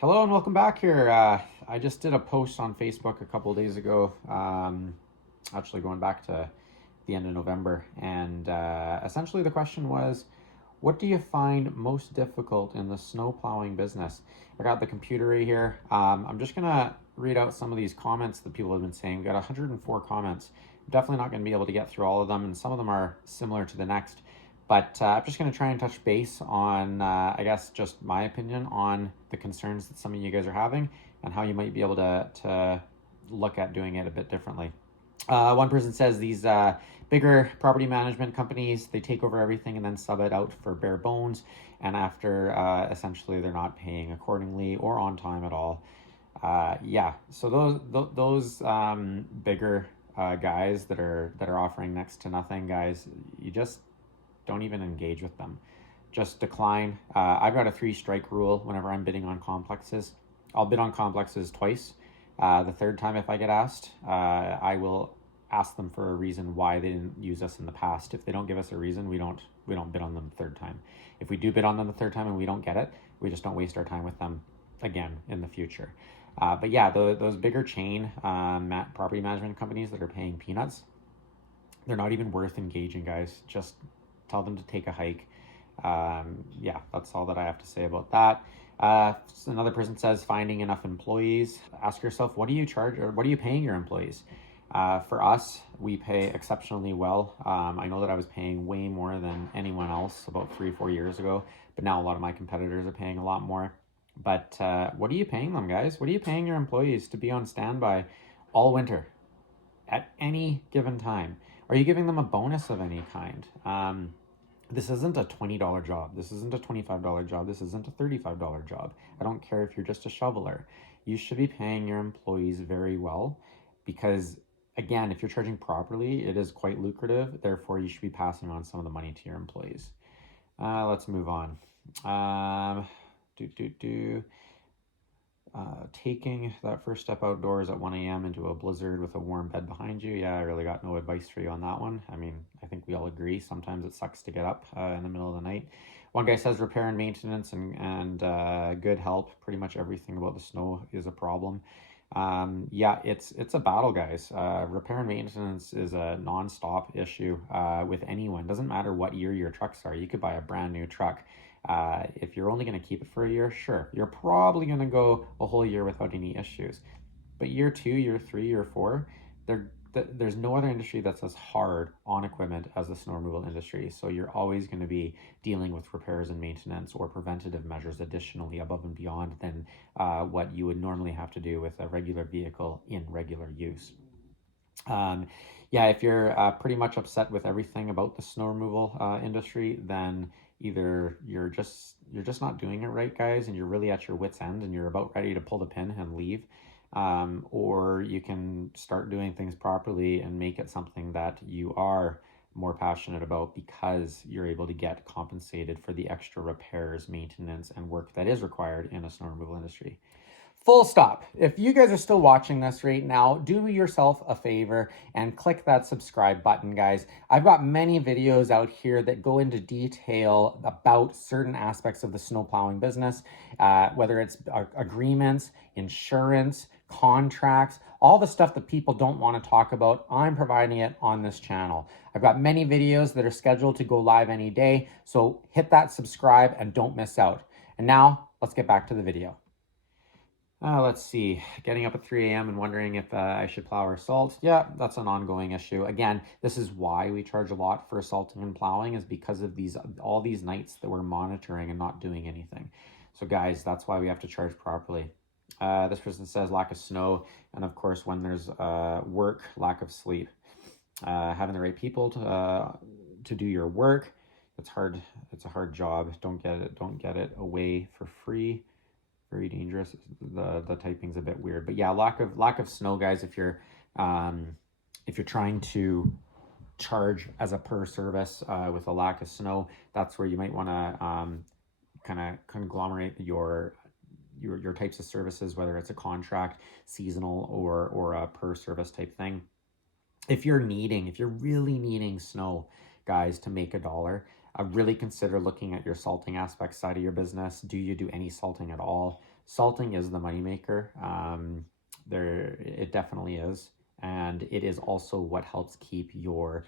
Hello and welcome back here. I just did a post on Facebook a couple of days ago, actually going back to the end of November, and essentially the question was, what do you find most difficult in the snow plowing business? I got the computer right here. I'm just gonna read out some of these comments that people have been saying. We got 104 comments. I'm definitely not going to be able to get through all of them, and some of them are similar to the next. But I'm just going to try and touch base on, I guess, just my opinion on the concerns that some of you guys are having and how you might be able to look at doing it a bit differently. One person says these bigger property management companies, they take over everything and then sub it out for bare bones. And after, essentially, they're not paying accordingly or on time at all. Yeah, so those bigger guys that are offering next to nothing, guys, you just don't even engage with them. Just decline. I've got a 3-strike rule whenever I'm bidding on complexes. I'll bid on complexes twice. The third time, if I get asked, I will ask them for a reason why they didn't use us in the past. If they don't give us a reason, we don't bid on them the third time. If we do bid on them the third time and we don't get it, we just don't waste our time with them again in the future. But yeah, those bigger chain property management companies that are paying peanuts, they're not even worth engaging, guys. Just tell them to take a hike. Yeah, that's all that I have to say about that. Another person says finding enough employees. Ask yourself, what do you charge or what are you paying your employees? For us, we pay exceptionally well. I know that I was paying way more than anyone else about 3 or 4 years ago, but now a lot of my competitors are paying a lot more. But what are you paying them, guys? What are you paying your employees to be on standby all winter at any given time? Are you giving them a bonus of any kind? This isn't a $20 job. This isn't a $25 job. This isn't a $35 job. I don't care if you're just a shoveler. You should be paying your employees very well because, again, if you're charging properly, it is quite lucrative. Therefore, you should be passing on some of the money to your employees. Let's move on. Um, do, do, do. Taking that first step outdoors at 1 a.m. into a blizzard with a warm bed behind you. Yeah, I really got no advice for you on that one. I mean, I think we all agree sometimes it sucks to get up in the middle of the night. One guy says repair and maintenance and good help. Pretty much everything about the snow is a problem. Yeah, it's a battle, guys. Repair and maintenance is a non-stop issue with anyone. Doesn't matter what year your trucks are. You could buy a brand new truck. If you're only going to keep it for a year, sure, you're probably going to go a whole year without any issues. But year 2, year 3, year 4, there's no other industry that's as hard on equipment as the snow removal industry. So you're always going to be dealing with repairs and maintenance or preventative measures additionally above and beyond than what you would normally have to do with a regular vehicle in regular use. Um, yeah, if you're pretty much upset with everything about the snow removal industry, then either you're just not doing it right, guys, and you're really at your wits' end and you're about ready to pull the pin and leave, or you can start doing things properly and make it something that you are more passionate about because you're able to get compensated for the extra repairs, maintenance, and work that is required in a snow removal industry. Full stop. If you guys are still watching this right now, do yourself a favor and click that subscribe button, guys. I've got many videos out here that go into detail about certain aspects of the snow plowing business, whether it's agreements, insurance, contracts, all the stuff that people don't want to talk about. I'm providing it on this channel. I've got many videos that are scheduled to go live any day, so hit that subscribe and don't miss out. And now, let's get back to the video. Let's see, getting up at 3 a.m. and wondering if I should plow or salt. Yeah, that's an ongoing issue. Again, this is why we charge a lot for salting and plowing, is because of all these nights that we're monitoring and not doing anything. So guys, that's why we have to charge properly. This person says lack of snow, and of course when there's work, lack of sleep. Having the right people to do your work, it's hard. It's a hard job. Don't get it away for free. Very dangerous. The typing's a bit weird, but yeah, lack of snow, guys. If you're trying to charge as a per service with a lack of snow, that's where you might want to kind of conglomerate your types of services, whether it's a contract, seasonal, or a per service type thing. If you're really needing snow, guys, to make a dollar, really consider looking at your salting aspect side of your business. Do you do any salting at all? salting is the moneymaker. It definitely is, and it is also what helps keep your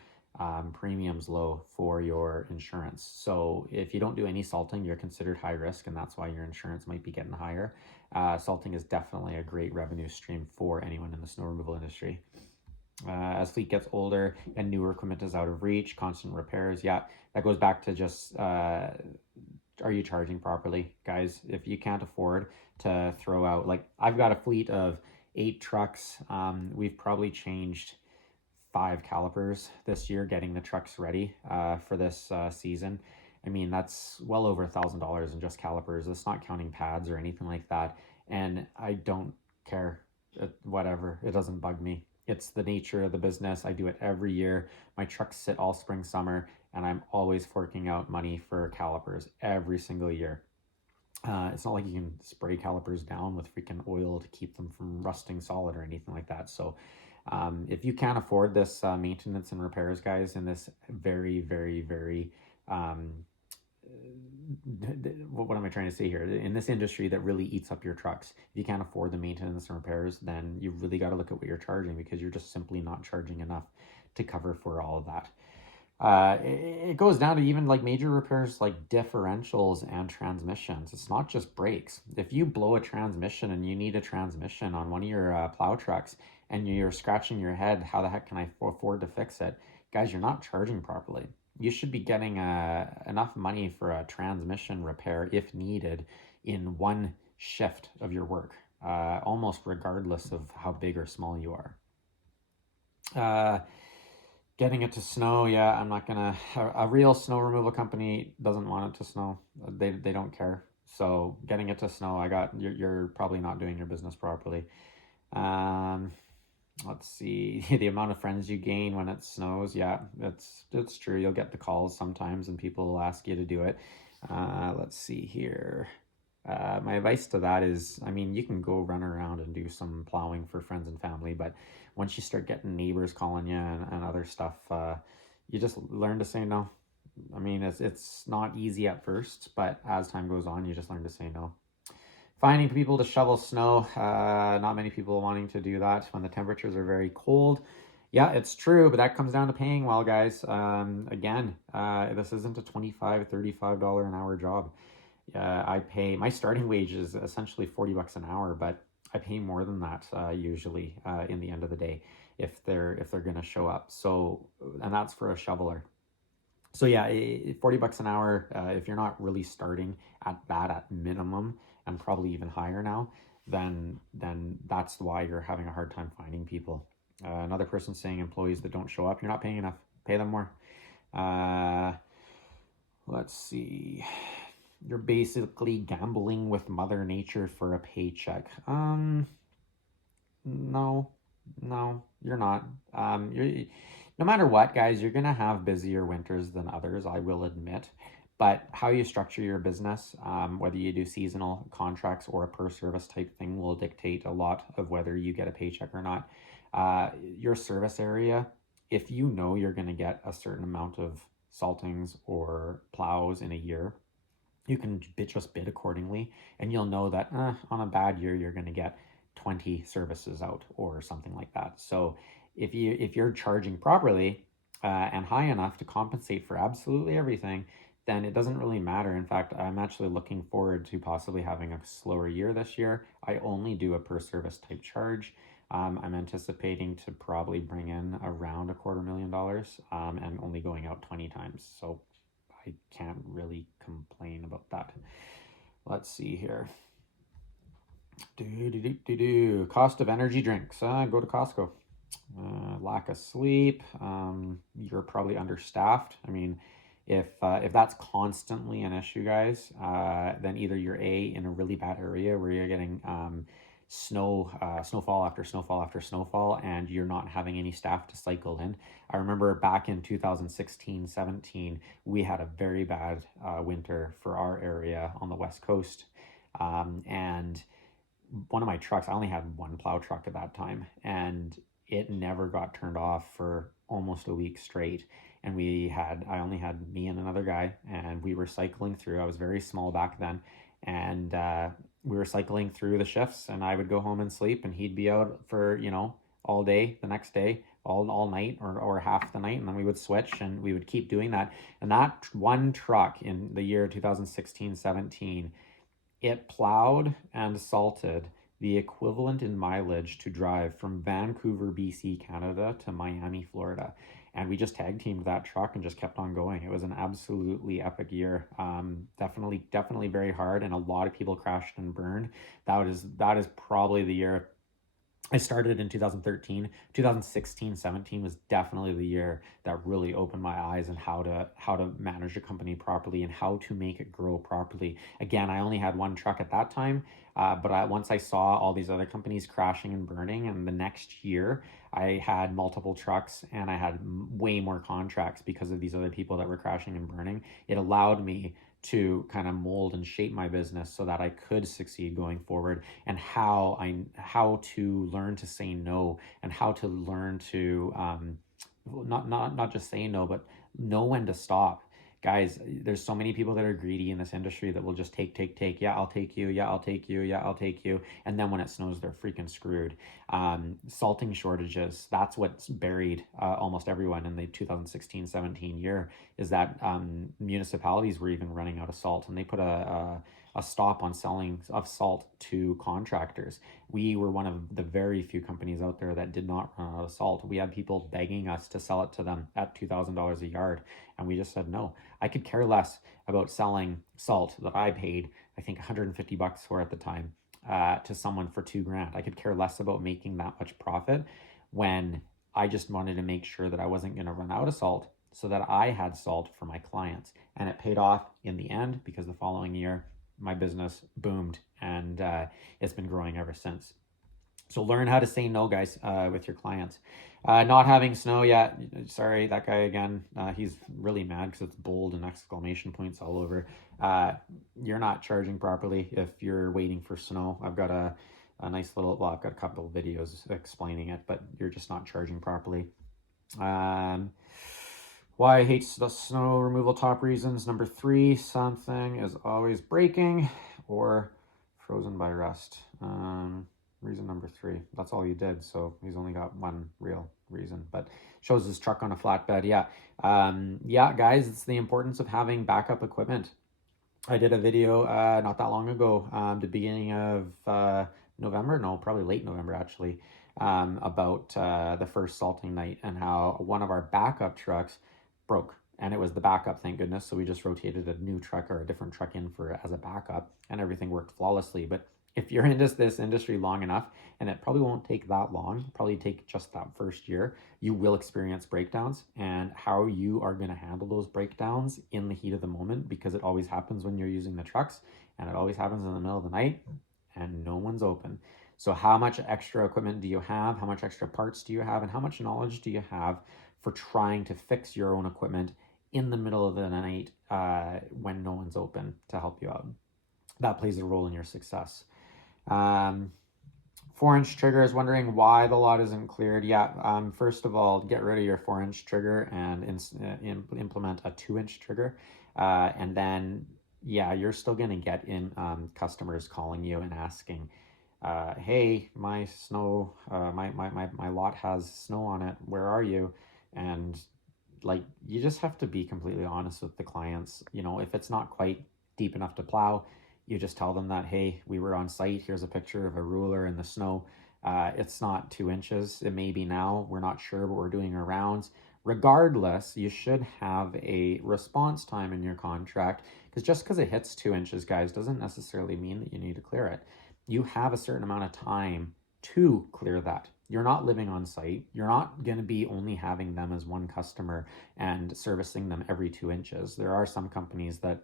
premiums low for your insurance. So if you don't do any salting, you're considered high risk, and that's why your insurance might be getting higher. Salting is definitely a great revenue stream for anyone in the snow removal industry. As fleet gets older and newer equipment is out of reach, constant repairs, yeah, that goes back to just are you charging properly, guys? If you can't afford to throw out, like, I've got a fleet of 8 trucks. We've probably changed 5 calipers this year getting the trucks ready for this season. I mean, that's well over $1,000 in just calipers. That's not counting pads or anything like that. And I don't care. Whatever. It doesn't bug me. It's the nature of the business. I do it every year. My trucks sit all spring, summer, and I'm always forking out money for calipers every single year. It's not like you can spray calipers down with freaking oil to keep them from rusting solid or anything like that. So if you can't afford this maintenance and repairs, guys, in this very, very, very, what am I trying to say here? In this industry that really eats up your trucks, if you can't afford the maintenance and repairs, then you've really got to look at what you're charging, because you're just simply not charging enough to cover for all of that. It goes down to even like major repairs like differentials and transmissions. It's not just brakes. If you blow a transmission and you need a transmission on one of your plow trucks and you're scratching your head, how the heck can I afford to fix it? Guys, you're not charging properly. You should be getting enough money for a transmission repair if needed in one shift of your work, almost regardless of how big or small you are. Getting it to snow, yeah, I'm not gonna. A real snow removal company doesn't want it to snow. They don't care. So getting it to snow, you're probably not doing your business properly. Let's see, the amount of friends you gain when it snows, yeah, it's true. You'll get the calls sometimes and people will ask you to do it. Let's see here. My advice to that is, I mean, you can go run around and do some plowing for friends and family, but once you start getting neighbors calling you and other stuff, you just learn to say no. I mean, it's not easy at first, but as time goes on, you just learn to say no. Finding people to shovel snow, not many people wanting to do that when the temperatures are very cold. Yeah, it's true, but that comes down to paying well, guys. Again, this isn't a $25, $35 an hour job. I pay, my starting wage is essentially $40 an hour, but I pay more than that usually in the end of the day if they're gonna show up. So, and that's for a shoveler. So yeah, $40 an hour. If you're not really starting at minimum, and probably even higher now, then that's why you're having a hard time finding people. Another person saying employees that don't show up, you're not paying enough. Pay them more. Let's see. You're basically gambling with Mother Nature for a paycheck. No, you're not. No matter what, guys, you're gonna have busier winters than others, I will admit. But how you structure your business, whether you do seasonal contracts or a per service type thing, will dictate a lot of whether you get a paycheck or not. Your service area, if you know you're going to get a certain amount of saltings or plows in a year, you can just bid accordingly, and you'll know that on a bad year you're going to get 20 services out or something like that. So if you're charging properly and high enough to compensate for absolutely everything, then it doesn't really matter. In fact, I'm actually looking forward to possibly having a slower year this year. I only do a per service type charge. I'm anticipating to probably bring in around $250,000 and only going out 20 times. So I can't really complain about that. Let's see here. Cost of energy drinks. Go to Costco. Lack of sleep. You're probably understaffed. I mean, if that's constantly an issue, guys, then either you're in a really bad area where you're getting snowfall after snowfall after snowfall, and you're not having any staff to cycle in. I remember back in 2016-17, we had a very bad winter for our area on the West Coast, and one of my trucks, I only had one plow truck at that time, and it never got turned off for almost a week straight. And I only had me and another guy, and we were cycling through. I was very small back then, and we were cycling through the shifts, and I would go home and sleep, and he'd be out for, all day the next day, all night, or half the night, and then we would switch, and we would keep doing that. And that one truck in the year 2016-17, it plowed and salted the equivalent in mileage to drive from Vancouver, BC, Canada to Miami, Florida. And we just tag teamed that truck and just kept on going. It was an absolutely epic year. Definitely very hard, and a lot of people crashed and burned. That is probably the year I started in 2013. 2016-17 was definitely the year that really opened my eyes on how to manage a company properly and how to make it grow properly. Again, I only had one truck at that time, but once I saw all these other companies crashing and burning, and the next year I had multiple trucks and I had way more contracts because of these other people that were crashing and burning. It allowed me to kind of mold and shape my business so that I could succeed going forward, and how to learn to say no, and how to learn to not just say no, but know when to stop. Guys, there's so many people that are greedy in this industry that will just take. Yeah, I'll take you. Yeah, I'll take you. Yeah, I'll take you. And then when it snows, they're freaking screwed. Salting shortages, that's what's buried almost everyone in the 2016-17 year, is that municipalities were even running out of salt, and they put a stop on selling of salt to contractors. We were one of the very few companies out there that did not run out of salt. We had people begging us to sell it to them at $2,000 a yard, and we just said no. I could care less about selling salt that I paid, I think, $150 for at the time, to someone for $2,000. I could care less about making that much profit when I just wanted to make sure that I wasn't going to run out of salt, so that I had salt for my clients. And it paid off in the end, because the following year my business boomed, and it's been growing ever since. So learn how to say no, guys, with your clients. Not having snow yet. Sorry, that guy again. He's really mad because it's bold and exclamation points all over. You're not charging properly if you're waiting for snow. I've got a nice little, well, I've got a couple of videos explaining it, but you're just not charging properly. Why I hate the snow removal, top reasons. Number 3, something is always breaking or frozen by rust. Reason number 3. That's all he did, so he's only got one real reason. But shows his truck on a flatbed. Yeah, guys, it's the importance of having backup equipment. I did a video not that long ago, the beginning of November, no, probably late November actually, about the first salting night, and how one of our backup trucks broke. And it was the backup, thank goodness. So we just rotated a new truck or a different truck in for as a backup, and everything worked flawlessly. But if you're into this industry long enough, and it probably won't take that long, probably take just that first year, you will experience breakdowns, and how you are going to handle those breakdowns in the heat of the moment, because it always happens when you're using the trucks, and it always happens in the middle of the night, and no one's open. So how much extra equipment do you have? How much extra parts do you have? And how much knowledge do you have for trying to fix your own equipment in the middle of the night when no one's open to help you out? That plays a role in your success. 4-inch trigger is wondering why the lot isn't cleared. Yeah, first of all, get rid of your 4-inch trigger and implement a 2-inch trigger. And then, yeah, you're still going to get in customers calling you and asking, hey, my snow, my lot has snow on it. Where are you? And like, you just have to be completely honest with the clients. If it's not quite deep enough to plow, you just tell them that, hey, we were on site. Here's a picture of a ruler in the snow. It's not 2 inches. It may be now. We're not sure, but we're doing our rounds. Regardless, you should have a response time in your contract, because just because it hits 2 inches, guys, doesn't necessarily mean that you need to clear it. You have a certain amount of time to clear that. You're not living on site. You're not going to be only having them as one customer and servicing them every 2 inches. There are some companies that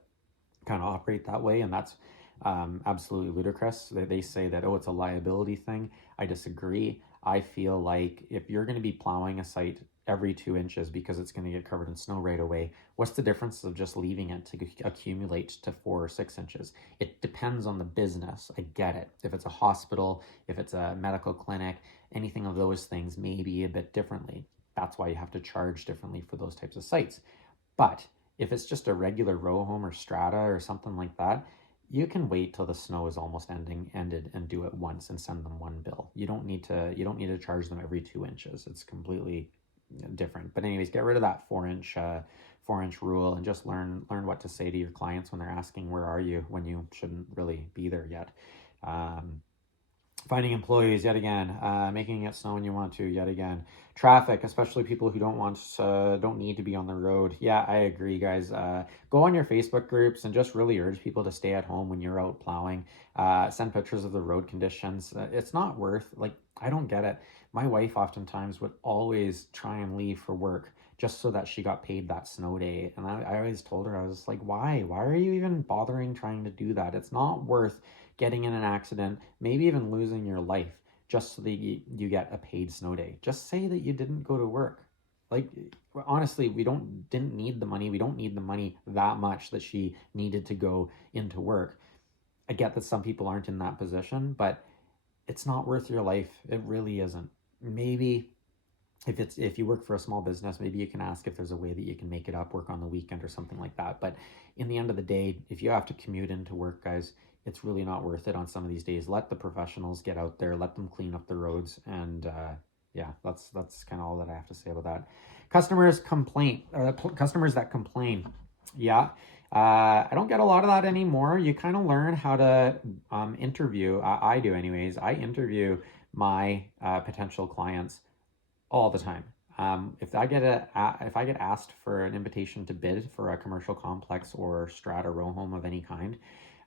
kind of operate that way, and that's absolutely ludicrous. They say that, oh, it's a liability thing. I disagree. I feel like if you're going to be plowing a site every 2 inches because it's going to get covered in snow right away, what's the difference of just leaving it to accumulate to 4 or 6 inches? It depends on the business. I get it. If it's a hospital, if it's a medical clinic, anything of those things may be a bit differently. That's why you have to charge differently for those types of sites. But if it's just a regular row home or strata or something like that, you can wait till the snow is almost ended and do it once and send them one bill. You don't need to charge them every 2 inches. It's completely different. But anyways, get rid of that 4-inch rule and just learn what to say to your clients when they're asking where are you when you shouldn't really be there yet. Finding employees yet again, making it snow when you want to yet again. Traffic, especially people who don't need to be on the road. Yeah, I agree, guys. Go on your Facebook groups and just really urge people to stay at home when you're out plowing. Send pictures of the road conditions. It's not worth, like, I don't get it. My wife oftentimes would always try and leave for work just so that she got paid that snow day. And I always told her, I was like, why? Why are you even bothering trying to do that? It's not worth getting in an accident, maybe even losing your life just so that you get a paid snow day. Just say that you didn't go to work. Like, honestly, didn't need the money. We don't need the money that much that she needed to go into work. I get that some people aren't in that position, but it's not worth your life. It really isn't. Maybe if you work for a small business, maybe you can ask if there's a way that you can make it up, work on the weekend or something like that. But in the end of the day, if you have to commute into work, guys, it's really not worth it on some of these days. Let the professionals get out there, let them clean up the roads, and yeah, that's kind of all that I have to say about that. Customers that complain. Yeah. I don't get a lot of that anymore. You kind of learn how to interview. I do anyways. I interview my potential clients all the time. If I get asked for an invitation to bid for a commercial complex or strata row home of any kind,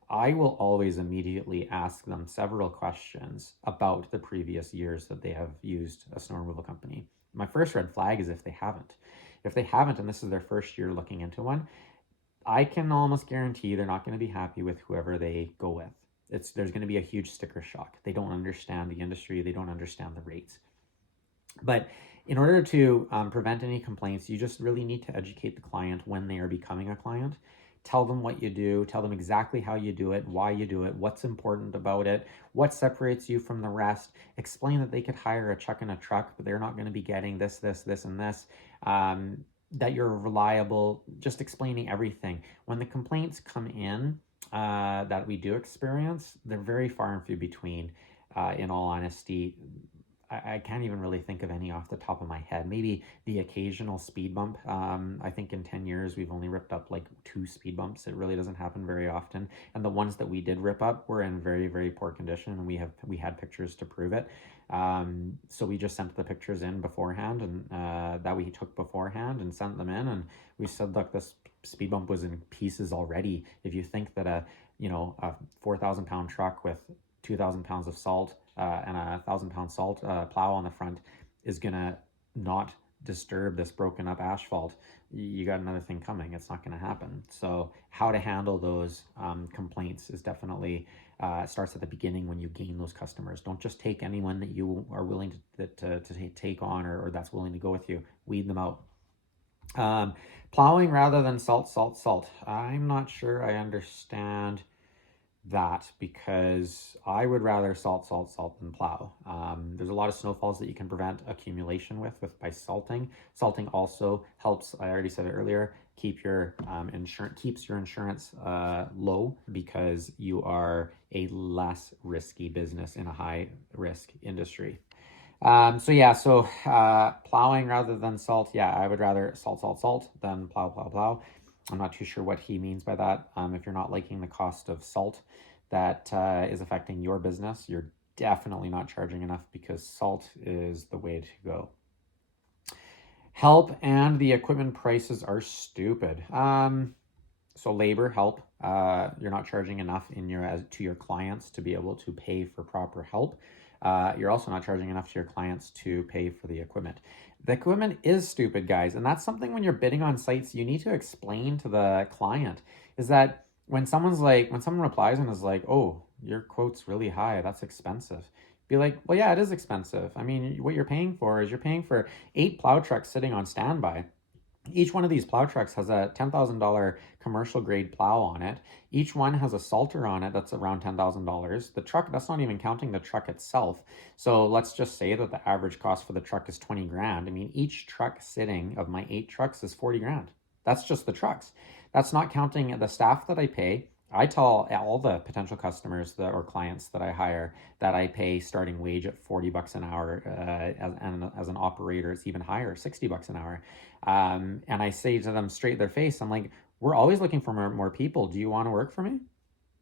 I will always immediately ask them several questions about the previous years that they have used a snow removal company. My first red flag is if they haven't. If they haven't, and this is their first year looking into one, I can almost guarantee they're not going to be happy with whoever they go with. There's going to be a huge sticker shock. They don't understand the industry. They don't understand the rates. But in order to prevent any complaints, you just really need to educate the client when they are becoming a client. Tell them what you do, tell them exactly how you do it, why you do it, what's important about it, what separates you from the rest. Explain that they could hire a chuck in a truck, but they're not going to be getting this, and this. That you're reliable, just explaining everything. When the complaints come in that we do experience, they're very far and few between, in all honesty. I can't even really think of any off the top of my head. Maybe the occasional speed bump. I think in 10 years, we've only ripped up like 2 speed bumps. It really doesn't happen very often. And the ones that we did rip up were in very, very poor condition. And we had pictures to prove it. So we just sent the pictures in beforehand and that we took beforehand and sent them in. And we said, look, this speed bump was in pieces already. If you think that a 4,000 pound truck with 2,000 pounds of salt and a 1,000-pound salt plow on the front is gonna not disturb this broken up asphalt, you got another thing coming. It's not gonna happen. So how to handle those complaints is definitely starts at the beginning when you gain those customers. Don't just take anyone that you are willing to take on or that's willing to go with you. Weed them out. Plowing rather than salt. I'm not sure I understand that, because I would rather salt than plow. There's a lot of snowfalls that you can prevent accumulation with by salting. Salting also helps, I already said it earlier, keeps your insurance low, because you are a less risky business in a high risk industry. So plowing rather than salt. Yeah, I would rather salt than plow. I'm not too sure what he means by that. If you're not liking the cost of salt that is affecting your business, you're definitely not charging enough, because salt is the way to go. Help and the equipment prices are stupid. So labor, help. You're not charging enough to your clients to be able to pay for proper help. You're also not charging enough to your clients to pay for the equipment. The equipment is stupid, guys. And that's something when you're bidding on sites, you need to explain to the client, is that when someone replies and is like, oh, your quote's really high, that's expensive. Be like, well, yeah, it is expensive. I mean, what you're paying for 8 plow trucks sitting on standby. Each one of these plow trucks has a $10,000 commercial grade plow on it. Each one has a salter on it that's around $10,000. The truck, that's not even counting the truck itself. So let's just say that the average cost for the truck is 20 grand. I mean, each truck sitting of my 8 trucks is 40 grand. That's just the trucks. That's not counting the staff that I pay. I tell all the potential customers that or clients that I hire that I pay starting wage at 40 bucks an hour, as an operator, it's even higher, 60 bucks an hour. And I say to them straight in their face, I'm like, we're always looking for more people. Do you want to work for me?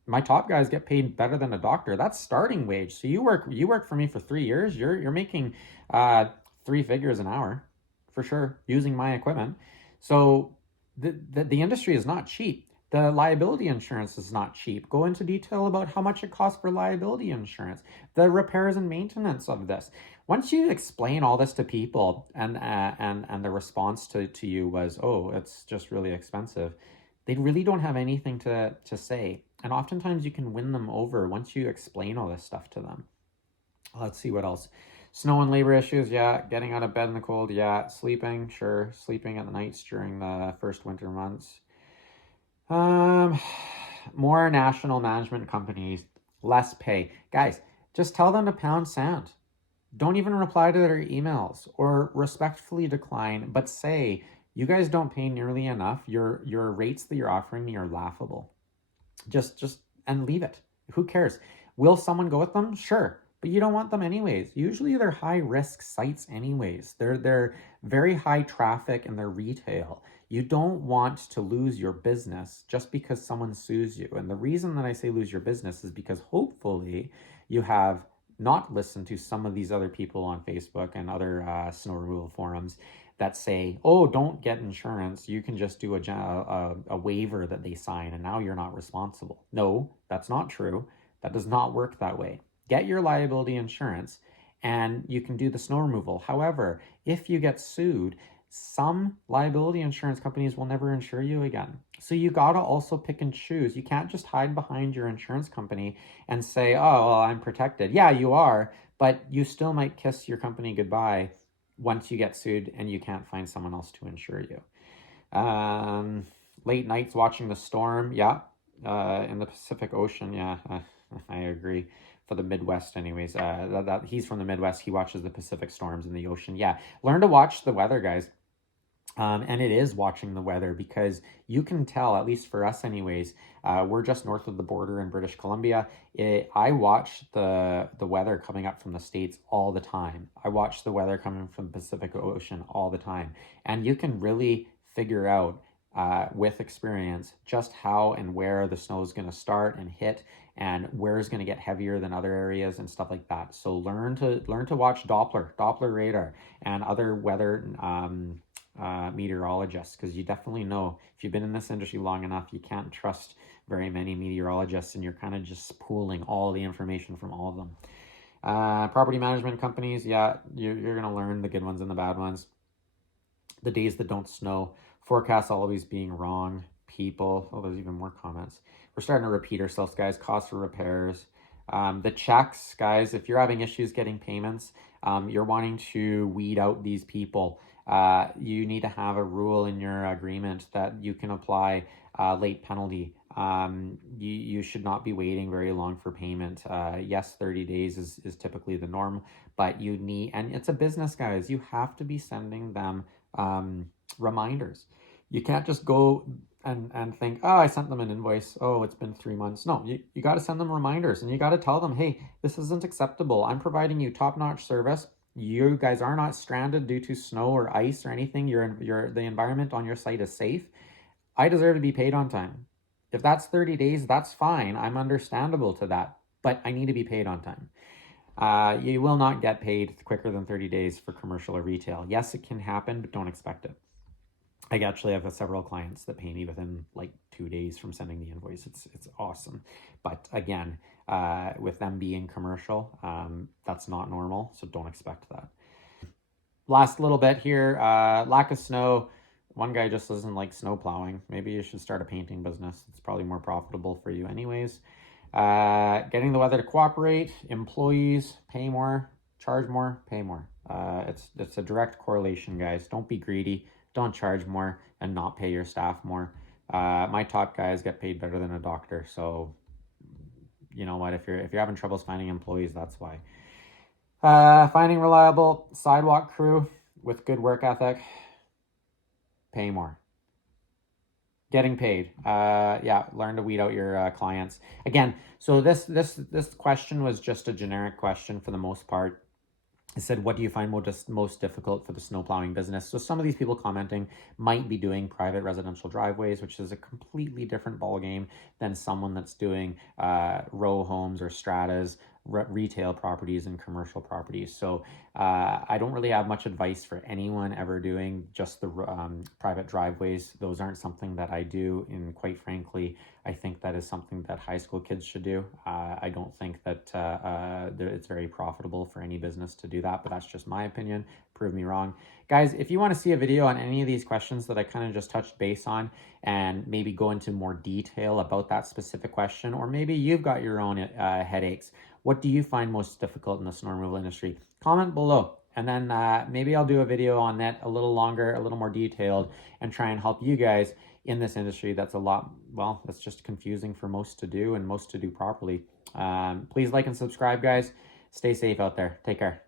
My top guys get paid better than a doctor. That's starting wage. So you work for me for 3 years. You're making uh, three figures an hour for sure using my equipment. So the industry is not cheap. The liability insurance is not cheap. Go into detail about how much it costs for liability insurance, the repairs and maintenance of this. Once you explain all this to people, and the response to you was, oh, it's just really expensive, they really don't have anything to say. And oftentimes you can win them over once you explain all this stuff to them. Let's see what else. Snow and labor issues, yeah. Getting out of bed in the cold, yeah. Sleeping, sure. Sleeping at the nights during the first winter months. Um, More national management companies, less pay. Guys, just tell them to pound sand. Don't even reply to their emails or respectfully decline, but say, you guys don't pay nearly enough. Your rates that you're offering me are laughable. Just and leave it. Who cares? Will someone go with them? Sure. But you don't want them anyways. Usually they're high risk sites anyways. They're very high traffic and they're retail. You don't want to lose your business just because someone sues you. And the reason that I say lose your business is because hopefully you have not listened to some of these other people on Facebook and other snow removal forums that say, oh, don't get insurance. You can just do a waiver that they sign and now you're not responsible. No, that's not true. That does not work that way. Get your liability insurance and you can do the snow removal. However, if you get sued, some liability insurance companies will never insure you again. So you got to also pick and choose. You can't just hide behind your insurance company and say, oh, well, I'm protected. Yeah, you are, but you still might kiss your company goodbye once you get sued and you can't find someone else to insure you. Late nights watching the storm, yeah. In the Pacific Ocean, yeah, I agree. For the Midwest, anyways, he's from the Midwest. He watches the Pacific storms in the ocean. Yeah, learn to watch the weather, guys. And it is watching the weather because you can tell, at least for us, anyways. We're just north of the border in British Columbia. I watch the weather coming up from the States all the time. I watch the weather coming from the Pacific Ocean all the time, and you can really figure out with experience just how and where the snow is going to start and hit, and where is going to get heavier than other areas and stuff like that. So learn to watch Doppler radar, and other weather meteorologists, because you definitely know if you've been in this industry long enough, you can't trust very many meteorologists, and you're kind of just pooling all the information from all of them. Property management companies, yeah, you're going to learn the good ones and the bad ones. The days that don't snow, forecasts always being wrong, people. Oh, there's even more comments. We're starting to repeat ourselves, guys. Cost for repairs. The checks, guys, if you're having issues getting payments, you're wanting to weed out these people. You need to have a rule in your agreement that you can apply late penalty. You should not be waiting very long for payment. Yes, 30 days is typically the norm, but you need, and it's a business, guys, you have to be sending them reminders. You can't just go and think, oh, I sent them an invoice. Oh, it's been 3 months. No, you got to send them reminders, and you got to tell them, hey, this isn't acceptable. I'm providing you top-notch service. You guys are not stranded due to snow or ice or anything. The environment on your site is safe. I deserve to be paid on time. If that's 30 days, that's fine. I'm understandable to that, but I need to be paid on time. You will not get paid quicker than 30 days for commercial or retail. Yes, it can happen, but don't expect it. I actually have several clients that pay me within like 2 days from sending the invoice. It's awesome. But again, with them being commercial, that's not normal, so don't expect that. Last little bit here, lack of snow. One guy just doesn't like snow plowing. Maybe you should start a painting business. It's probably more profitable for you anyways. Getting the weather to cooperate, employees pay more, charge more, pay more. It's a direct correlation, guys. Don't be greedy. Don't charge more and not pay your staff more. My top guys get paid better than a doctor, so you know what? If you're having troubles finding employees, that's why. Finding reliable sidewalk crew with good work ethic, pay more. Getting paid. Yeah, learn to weed out your clients. Again, so this question was just a generic question for the most part. It said, what do you find most difficult for the snow plowing business? So some of these people commenting might be doing private residential driveways, which is a completely different ballgame than someone that's doing row homes or stratas, retail properties and commercial properties. So I don't really have much advice for anyone ever doing just the private driveways. Those aren't something that I do, and quite frankly, I think that is something that high school kids should do. I don't think that it's very profitable for any business to do that, but that's just my opinion. Prove me wrong. Guys, if you want to see a video on any of these questions that I kind of just touched base on and maybe go into more detail about that specific question, or maybe you've got your own headaches, what do you find most difficult in the snow removal industry? Comment below. And then maybe I'll do a video on that a little longer, a little more detailed, and try and help you guys in this industry that's a lot, well, that's just confusing for most to do and most to do properly. Please like and subscribe, guys. Stay safe out there. Take care.